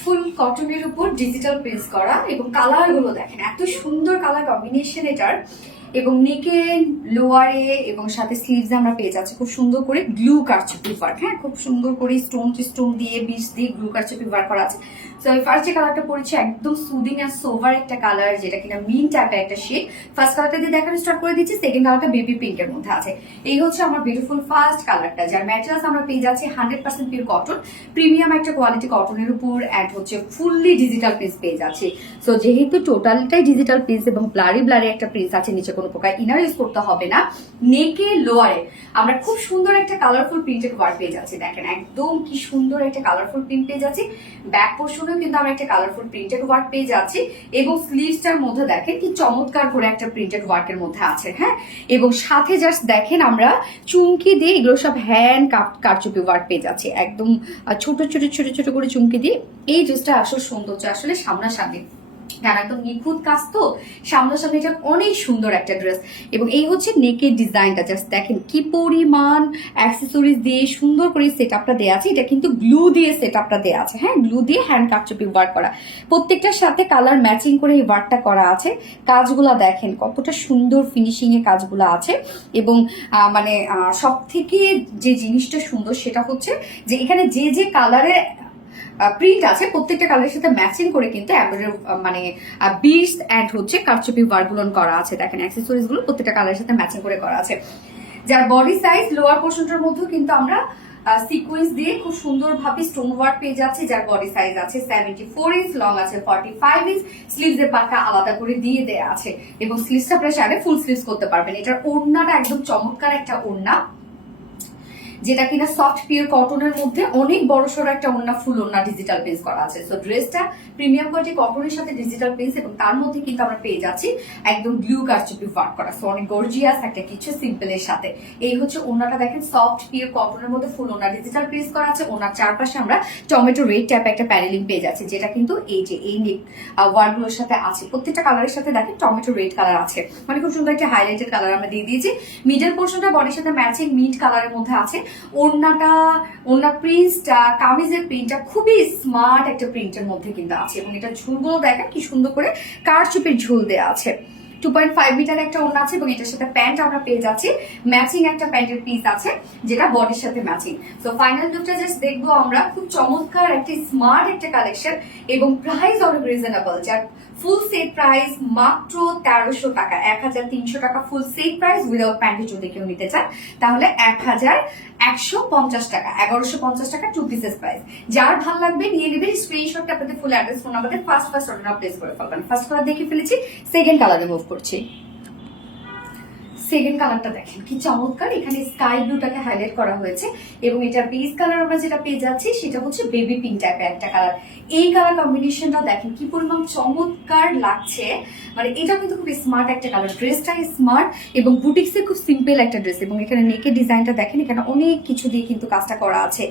ফুল কটনের উপর digital prints করা এবং কালার গুলো দেখেন এত সুন্দর কালার কম্বিনেশন এটার। এবং নেকে লোয়ারে এবং সাথে স্লিভসে আমরা পেয়ে যাচ্ছি খুব সুন্দর করে গ্লু কারচুপি ওয়ার্ক। হ্যাঁ, খুব সুন্দর করে স্টোন দিয়ে বিচ দিয়ে গ্লু কারচুপি ওয়ার্ক করা আছে। তো আমি ফার্স্ট যে কালারটা পরেছি একদম সুদিং আর সোভার একটা কালার, যেটা কিনা মিন টাইপের একটা শেড। ফার্স্ট কালারটা দিয়ে দেখানো স্টার্ট করে দিচ্ছি। সেকেন্ড কালারটা বেবি পিঙ্কের মধ্যে আছে। এই হচ্ছে আমার বিউটিফুল ফার্স্ট কালারটা, যার ম্যাটেরিয়ালস আমরা পেয়ে যাচ্ছি 100% পিওর কটন, প্রিমিয়াম একটা কোয়ালিটি কটনের উপর অ্যাড হচ্ছে ফুললি ডিজিটাল প্রিন্টস পেয়ে যাচ্ছি। সো যেহেতু টোটালটাই ডিজিটাল প্রিন্টস এবং ব্লারি একটা প্রিন্টস আছে, নিচে কোনো প্রকার ইনার ইউজ করতে হবে না। নেকে লোয়ারে আমরা খুব সুন্দর একটা কালারফুল প্রিন্টেড ওয়ার্ক পেয়ে যাচ্ছি। দেখেন একদম কি সুন্দর একটা কালারফুল প্রিন্ট পেয়ে যাচ্ছি। ব্যাক পোর্শনেও কিন্তু আমরা একটা কালারফুল প্রিন্টেড ওয়ার্ক পেয়ে যাচ্ছি এবং স্লিভসটার মধ্যে দেখেন কি চমৎকার করে একটা প্রিন্টেড ওয়ার্কের মধ্যে আছে। হ্যাঁ, এবং সাথে জাস্ট দেখেন আমরা চুমকি দিয়ে এগুলো সব হ্যান্ড কারচুপি ওয়ার্ক পেয়ে যাচ্ছি। একদম ছোট ছোট ছোট ছোট করে চুমকি দিয়ে। এই ড্রেসটা আসলে সৌন্দর্য আসলে সামনাসামনি, কারণ একদম নিখুঁত কাজ তো সামনাসামনি, এটা অনেক সুন্দর একটা ড্রেস। এবং এই হচ্ছে নেকের ডিজাইনটা, জাস্ট দেখেন কি পরিমাণ অ্যাক্সেসরিজ দিয়ে সুন্দর করে সেট আপটা দেওয়া আছে। এটা কিন্তু গ্লু দিয়ে সেট আপটা দেওয়া আছে। হ্যাঁ, গ্লু দিয়ে হ্যান্ড কারচুপি ওয়ার্ক করা, প্রত্যেকটার সাথে কালার ম্যাচিং করে এই ওয়ার্কটা করা আছে। কাজগুলা দেখেন কতটা সুন্দর ফিনিশিং এ কাজগুলো আছে। এবং মানে সব থেকে যে জিনিসটা সুন্দর সেটা হচ্ছে যে এখানে যে যে কালারে প্রিন্ট আছে প্রত্যেকটা কালারের সাথে ম্যাচিং করে কিন্তু মানে বিটস এন্ড হচ্ছে কারচুপি ওয়ার্ক গুলো করা আছে। দেখেন অ্যাক্সেসরিজ গুলো প্রত্যেকটা কালারের সাথে ম্যাচিং করে করা আছে। যার বডি সাইজ লোয়ার পোর্শনটার মধ্যেও কিন্তু আমরা সিকোয়েন্স দিয়ে খুব সুন্দর ভাবে স্টোন ওয়ার্ক পেয়ে যাচ্ছে। যার বডি সাইজ আছে 74 ইঞ্চ, লং আছে 45 ইঞ্চ, স্লিভস এর পাটটা আলাদা করে দিয়ে দেয়া আছে এবং স্লিভসটা আপনারা চাইলে ফুল স্লিভস করতে পারবেন। এটার ওড়নাটা একদম চমৎকার একটা ওড়না, যেটা কিনা সফট পিওর কটনের মধ্যে অনেক বড় সড়ো একটা ওড়না, ফুল ওড়না ডিজিটাল প্রিন্টস করা আছে। সো ড্রেসটা প্রিমিয়াম কোয়ালিটি কটনের সাথে ডিজিটাল প্রিন্টস এবং তার মধ্যে কিন্তু আমরা পেয়ে যাচ্ছি একদম গ্লু কারচুপি ওয়ার্ক করা। সো অনেক গর্জিয়াস একটা কিছু সিম্পলের সাথে। এই হচ্ছে ওড়নাটা, দেখেন সফট পিওর কটনের মধ্যে ফুল ওড়না ডিজিটাল প্রিন্টস করা আছে। ওড়নার চারপাশে আমরা টমেটো রেড টাইপ একটা প্যানেলিং পেয়ে যাচ্ছি, যেটা কিন্তু এই যে এই নেক ওয়ার্ক গুলোর সাথে আছে। প্রত্যেকটা কালারের সাথে দেখেন টমেটো রেড কালার আছে, মানে খুব সুন্দর একটা হাইলাইটেড কালার আমরা দিয়ে দিয়েছি। মিডল পোর্শনটা বডির সাথে ম্যাচিং মিন্ট কালারের মধ্যে আছে। ওড়না প্রিন্টটা, কামিজের প্রিন্টটা খুবই স্মার্ট একটা প্রিন্টের মধ্যে কিন্তু আছে এবং এটা ঝুলগুলো দেখেন কি সুন্দর করে কারচুপির ঝুল দেওয়া আছে। 2.5 মিটার একটা ওড়না আছে এবং এটার সাথে প্যান্ট আমরা পেয়ে যাচ্ছি। ম্যাচিং একটা প্যান্টের পিস আছে যেটা বডির সাথে ম্যাচিং। সো ফাইনাল লুকটা জাস্ট দেখবো আমরা। খুব চমৎকার একটা স্মার্ট একটা কালেকশন এবং প্রাইস অনেক রিজনেবল, যার ফুল সেট প্রাইস মাত্র 1300 টাকা, 1300 টাকা ফুল সেট প্রাইস উইদাউট প্যান্টে। যদি কেউ নিতে চান তাহলে 1150 টাকা, 1150 টাকা 2 পিসেস প্রাইস। যার ভালো লাগবে নিয়ে নেবেন, স্ক্রিনশটটা আপনাদের ফুল অ্যাড্রেস ফোন নাম্বারে ফার্স্ট অর্ডার প্লেস করে ফেলবেন। ফার্স্ট কালার দেখে ফেলেছি, সেকেন্ড কালার রিমুভ করছি। সেকেন্ড কালারটা দেখেন কি চমৎকার, এখানে স্কাই ব্লুটাকে হাইলাইট করা হয়েছে এবং এটা বেস কালার আমরা যেটা পেয়ে যাচ্ছি সেটা হচ্ছে বেবি পিঙ্ক টাইপের একটা কালার। এই কালার কম্বিনেশনটা দেখেন কি পরিমাণ চমৎকার লাগছে, মানে এটা কিন্তু খুব স্মার্ট একটা কালার। ড্রেসটা স্মার্ট এবং বুটিক্সের খুব সিম্পল একটা ড্রেস এবং এখানে নেকের ডিজাইনটা দেখেন, এখানে অনেক কিছু দিয়ে কিন্তু কাজটা করা আছে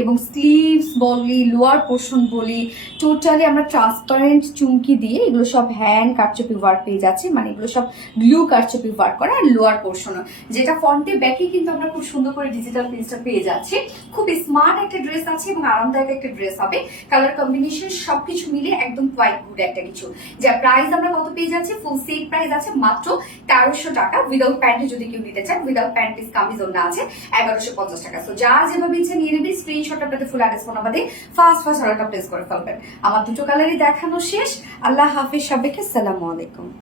এবং স্লিভস বলি লোয়ার পোর্শন বলি টোটালি আমরা ট্রান্সপারেন্ট চুমকি দিয়ে এগুলো সব হ্যান্ড কারচুপি ওয়ার্ক পেয়ে যাচ্ছি, মানে এগুলো সব গ্লু কারচুপি ওয়ার্ক করা। লোয়ার পোর্শন যেটা ফ্রন্টে ব্যাকে কিন্তু আমরা খুব সুন্দর করে ডিজিটাল প্রিন্টটা পেয়ে যাচ্ছি। খুব স্মার্ট একটা ড্রেস আছে এবং আরামদায়ক একটা ড্রেস হবে। কালার কম্বিনেশন সবকিছু মিলে একদম কোয়াইট গুড একটা কিছু। যার প্রাইস আমরা কত পেয়ে যাচ্ছি, ফুল সেট প্রাইস আছে মাত্র 1300 টাকা উইদাউট প্যান্টে। যদি কেউ নিতে চান উইদাউট প্যান্ট পিস কামিজ ওড়না আছে 1150 টাকা। সো যার যেভাবে ইচ্ছে নিয়ে নেবেন, স্ক্রিনশট আপনাদের ফুল অ্যাড্রেস ফোন নাম্বারে ফার্স্ট অর্ডারটা প্লেস করে ফেলবেন। আমার দুটো কালারই দেখানো শেষ। আল্লাহ হাফিজ, সবাইকে আসসালামু আলাইকুম।